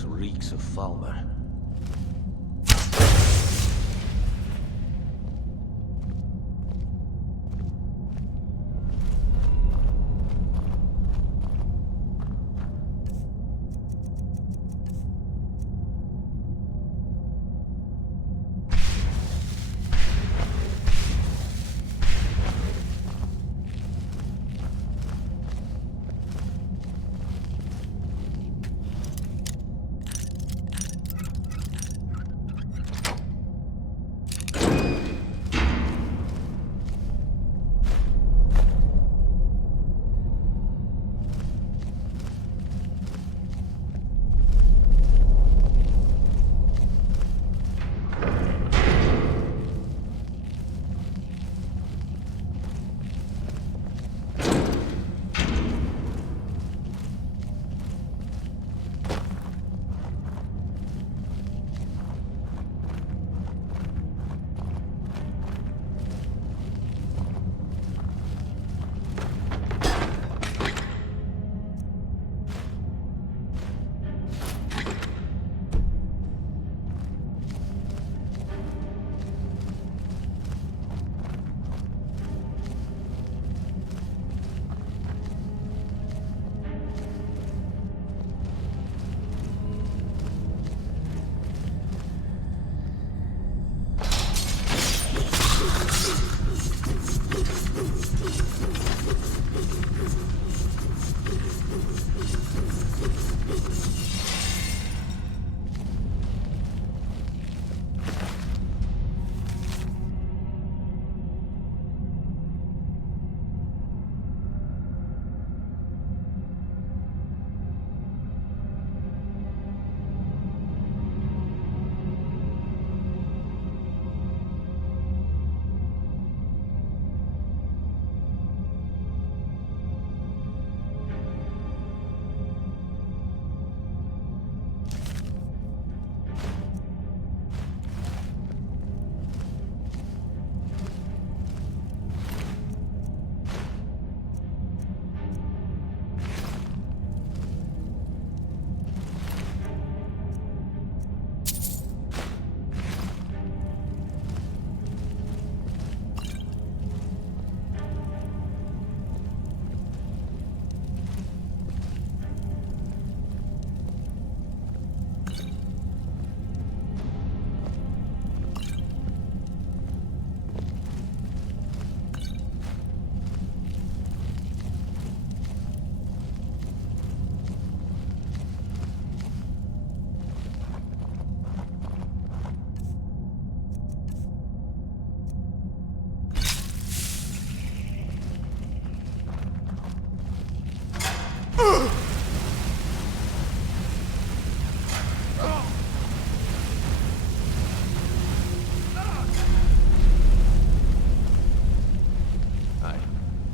place reeks of Falmer.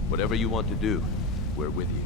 Whatever you want to do, we're with you.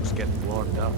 Helps get warmed up.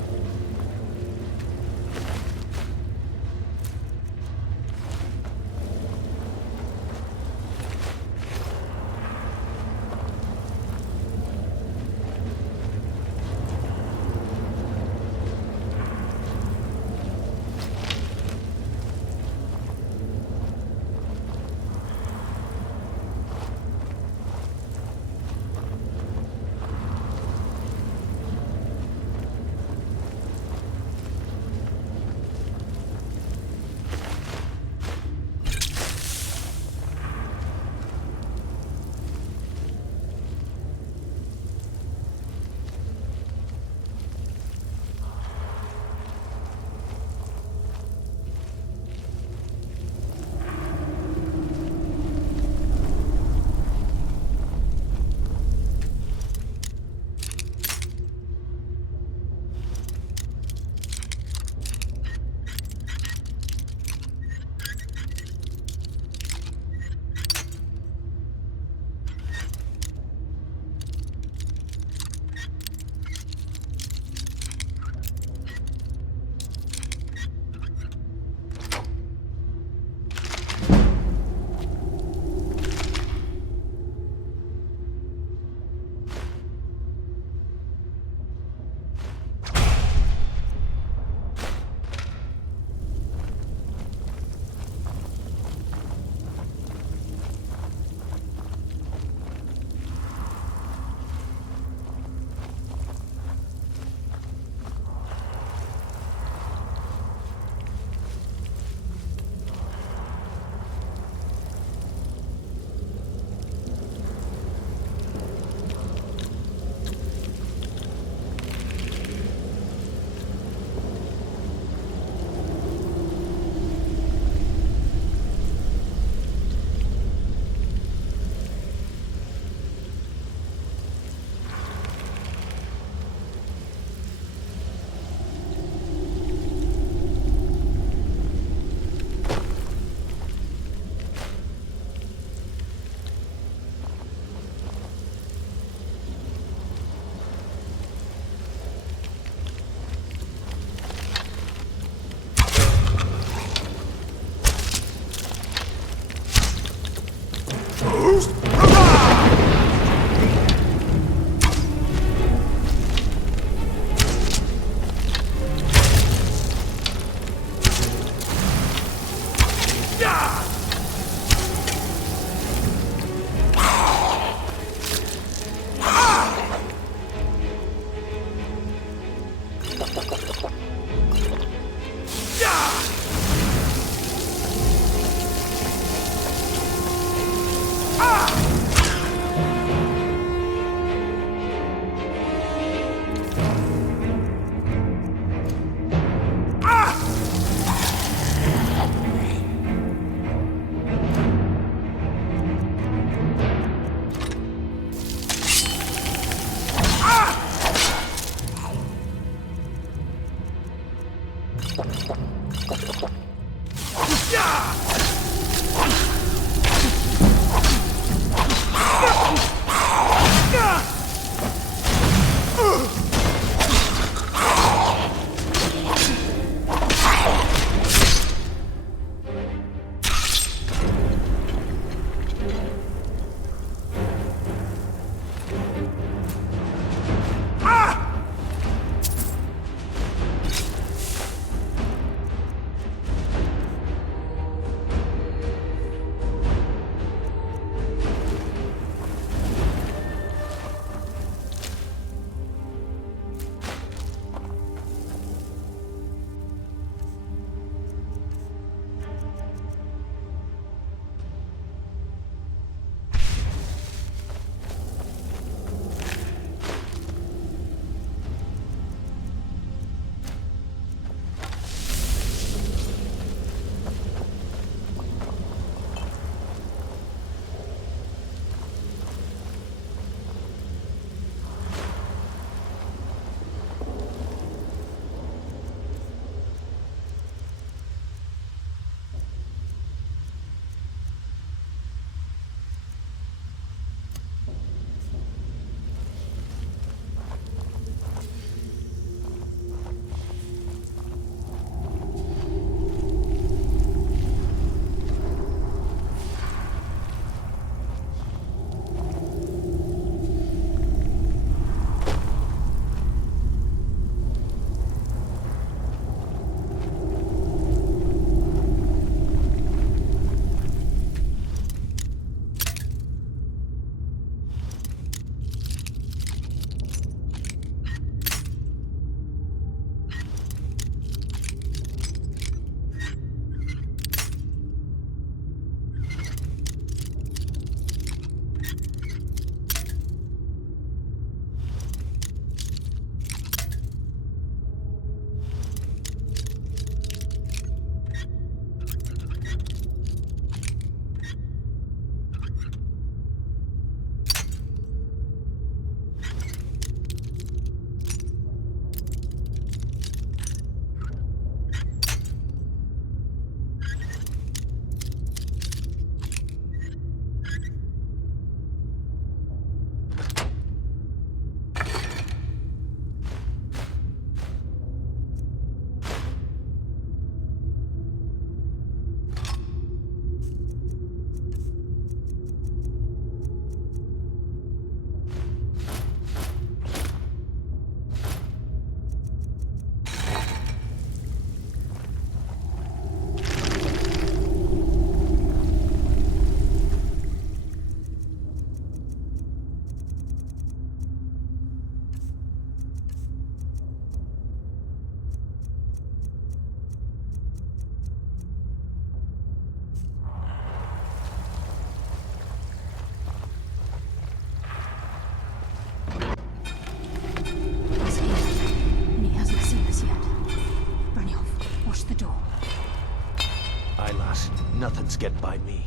get by me.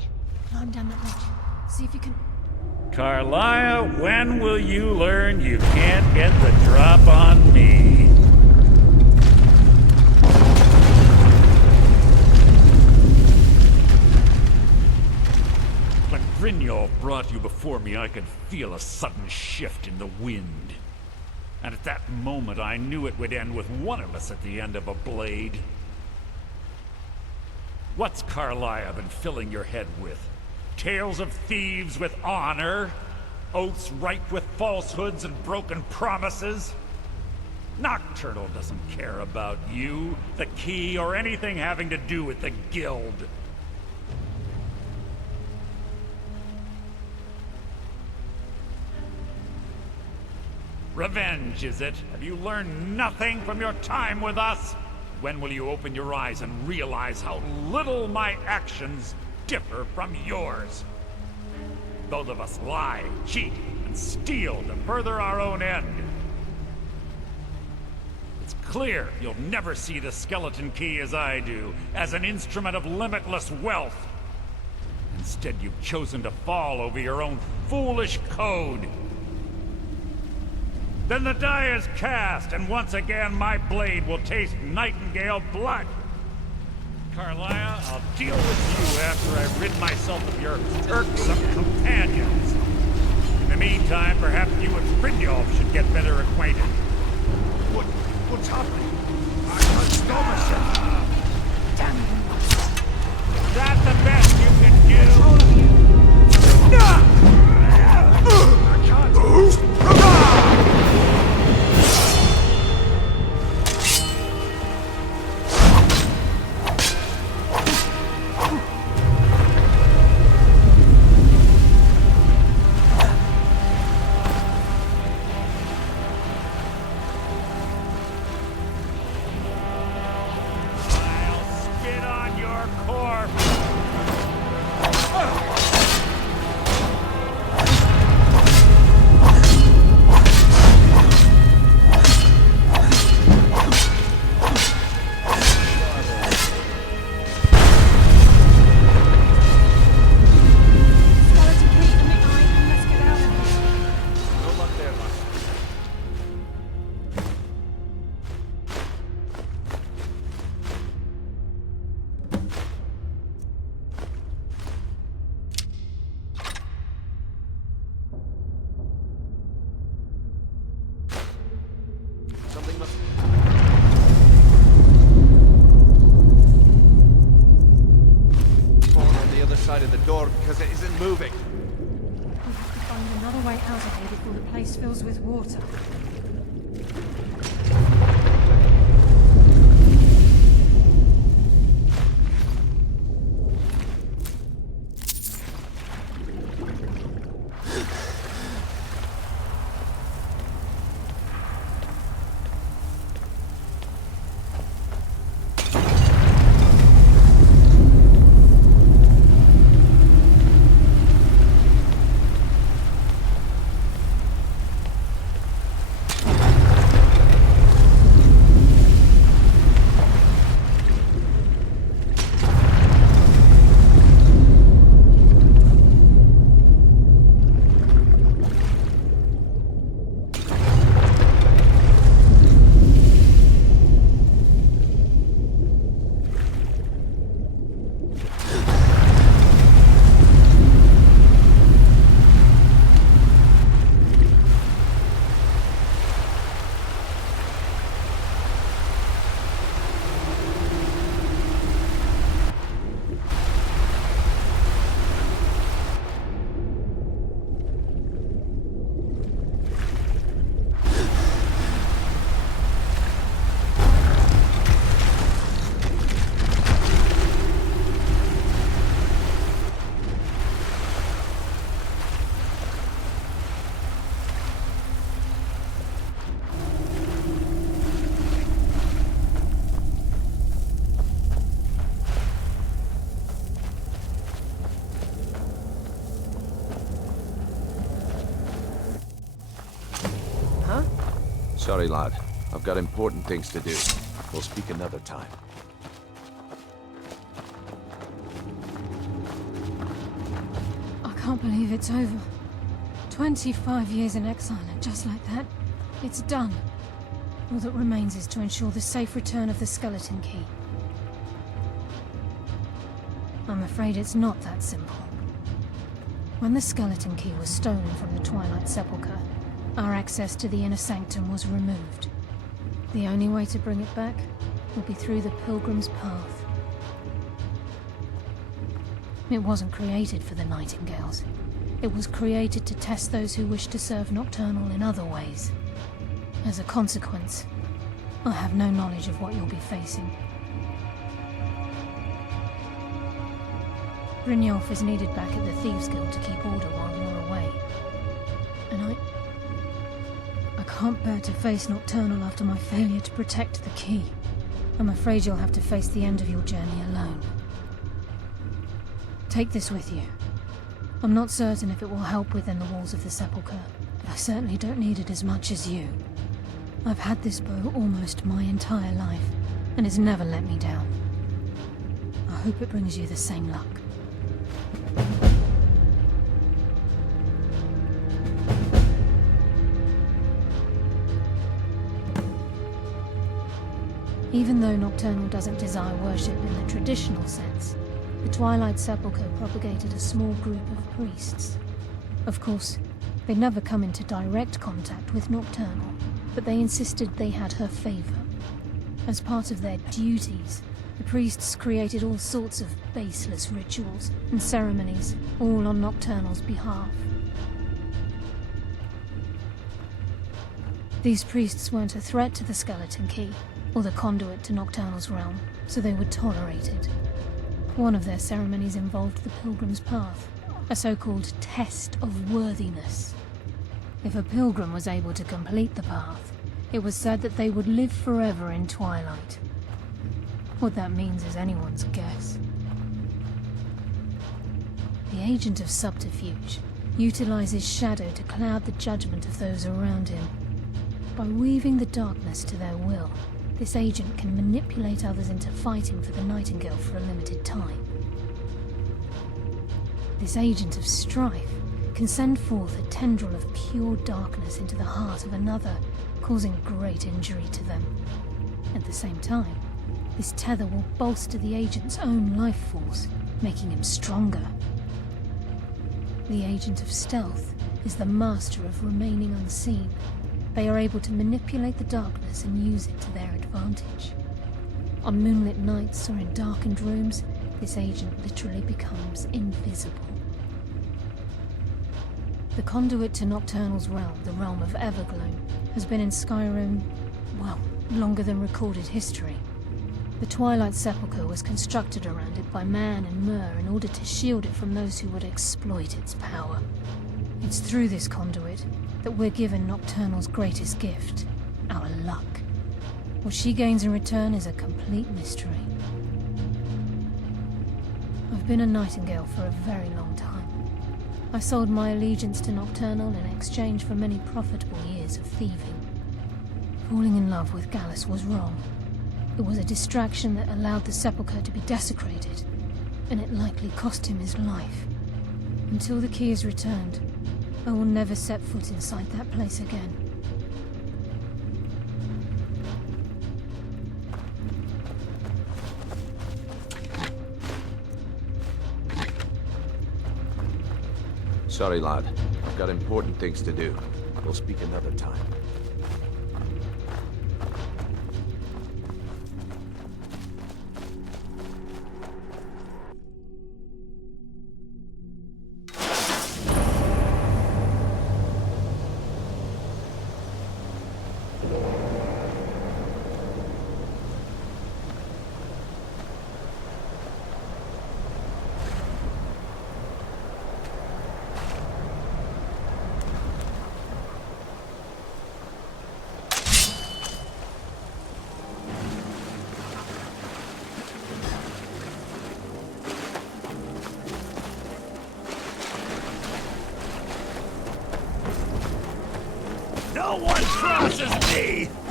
Climb down that ledge. See if you can... Carlia, when will you learn you can't get the drop on me? When Brynjolf brought you before me, I could feel a sudden shift in the wind. And at that moment, I knew it would end with one of us at the end of a blade. What's Carlia been filling your head with? Tales of thieves with honor? Oaths ripe with falsehoods and broken promises? Nocturnal doesn't care about you, the key, or anything having to do with the guild. Revenge, is it? Have you learned nothing from your time with us? When will you open your eyes and realize how little my actions differ from yours? Both of us lie, cheat, and steal to further our own end. It's clear you'll never see the skeleton key as I do, as an instrument of limitless wealth. Instead, you've chosen to fall over your own foolish code. Then the die is cast, and once again my blade will taste Nightingale blood. Carlia, I'll deal with you after I've rid myself of your irksome companions. In the meantime, perhaps you and Brynjolf should get better acquainted. What's happening? I can't stop myself. Damn you. Is that the best you can do? I can't. Side of the door because it isn't moving. We have to find another way out of here before the place fills with water. Sorry, lad. I've got important things to do. We'll speak another time. can't believe it's over. 25 years in exile, and just like that, it's done. All that remains is to ensure the safe return of the skeleton key. I'm afraid it's not that simple. When the skeleton key was stolen from the Twilight Sepulchre, our access to the inner sanctum was removed. The only way to bring it back will be through the Pilgrim's Path. It wasn't created for the Nightingales. It was created to test those who wish to serve Nocturnal in other ways. As a consequence, I have no knowledge of what you'll be facing. Brynjolf is needed back at the Thieves' Guild to keep order while you're away. And I can't bear to face Nocturnal after my failure to protect the key. I'm afraid you'll have to face the end of your journey alone. Take this with you. I'm not certain if it will help within the walls of the Sepulchre, but I certainly don't need it as much as you. I've had this bow almost my entire life, and it's never let me down. I hope it brings you the same luck. Even though Nocturnal doesn't desire worship in the traditional sense, the Twilight Sepulchre propagated a small group of priests. Of course, they'd never come into direct contact with Nocturnal, but they insisted they had her favor. As part of their duties, the priests created all sorts of baseless rituals and ceremonies, all on Nocturnal's behalf. These priests weren't a threat to the skeleton key, or the conduit to Nocturnal's realm, so they were tolerated. One of their ceremonies involved the Pilgrim's Path, a so-called test of worthiness. If a pilgrim was able to complete the path, it was said that they would live forever in Twilight. What that means is anyone's guess. The Agent of Subterfuge utilizes shadow to cloud the judgment of those around him. By weaving the darkness to their will, this agent can manipulate others into fighting for the Nightingale for a limited time. This agent of strife can send forth a tendril of pure darkness into the heart of another, causing great injury to them. At the same time, this tether will bolster the agent's own life force, making him stronger. The Agent of Stealth is the master of remaining unseen. They are able to manipulate the darkness and use it to their advantage. On moonlit nights or in darkened rooms, this agent literally becomes invisible. The conduit to Nocturnal's realm, the realm of Evergloam, has been in Skyrim, well, longer than recorded history. The Twilight Sepulchre was constructed around it by Man and Mer in order to shield it from those who would exploit its power. It's through this conduit that we're given Nocturnal's greatest gift, our luck. What she gains in return is a complete mystery. I've been a Nightingale for a very long time. I sold my allegiance to Nocturnal in exchange for many profitable years of thieving. Falling in love with Gallus was wrong. It was a distraction that allowed the Sepulchre to be desecrated, and it likely cost him his life. Until the key is returned, I will never set foot inside that place again. Sorry, lad. I've got important things to do. We'll speak another time. No one crosses me!